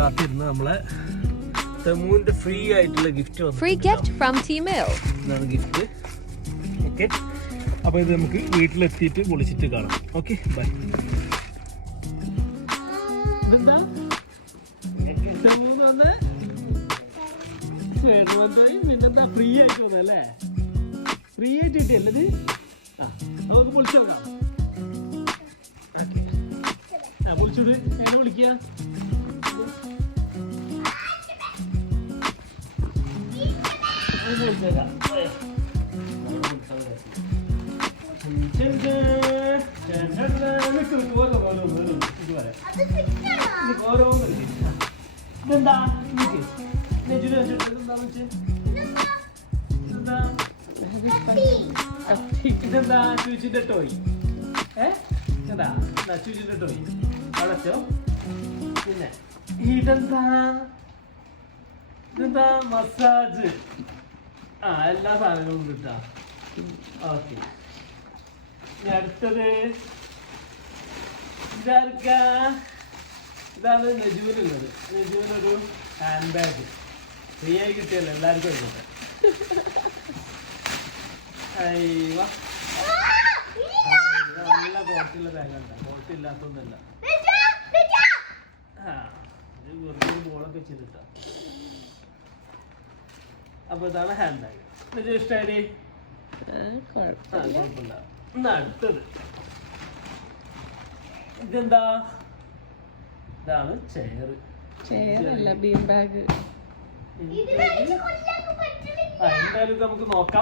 കാത്തിരുന്ന് നമ്മളെ തെമുവിന്റെ ഫ്രീ ആയിട്ടുള്ള gift Free gift from T-Mill. ഇതാണ് ഗിഫ്റ്റ്. ഓക്കെ, അപ്പൊ ഇത് നമുക്ക് വീട്ടിലെത്തിയിട്ട് പൊളിച്ചിട്ട് കാണാം. Okay, bye. ഇതെന്താ പിന്നെന്താ ഫ്രീ ആയിട്ട് വന്നല്ലേ? ഫ്രീ ആയിട്ട് കിട്ടിയല്ലേ? ആ, നമുക്ക് പൊളിച്ചു നോക്കാം. പൊളിച്ചൂട്, എന്നെ വിളിക്കുക. ഇതെന്താ ഇതെന്താ ചൂച്ചിന്റെ ടോയ്? എന്താ ചൂച്ചിന്റെ ടോയ് അടച്ചോ? പിന്നെ ഇതെന്താ മസാജ്. ആ, എല്ലാ സാധനങ്ങളും കിട്ടാ. ഓക്കെ, ഇനി അടുത്തത് ഇതാണ് നെജുവിനുള്ളത്. നെജുവിനൊരു ഹാൻഡ് ബാഗ് ഫ്രീ ആയി കിട്ടിയല്ലോ, എല്ലാവർക്കും ആയിക്കോട്ടെ. നല്ല ക്വാളിറ്റിയുള്ള ബാഗാണ്, ക്വാളിറ്റി ഇല്ലാത്തൊന്നല്ല. വെറുതെ ബോളൊക്കെ വെച്ചിട്ടാ. അപ്പൊ ഇതാണ് ഹാൻഡ് ബാഗ്. നെജു ഇഷ്ടായി? കുഴപ്പമില്ല. എന്നാ അടുത്തത് ഇതെന്താ? ഇതാണ് ചെയർ. Bean bag. എന്തായാലും നമുക്ക് നോക്കാം.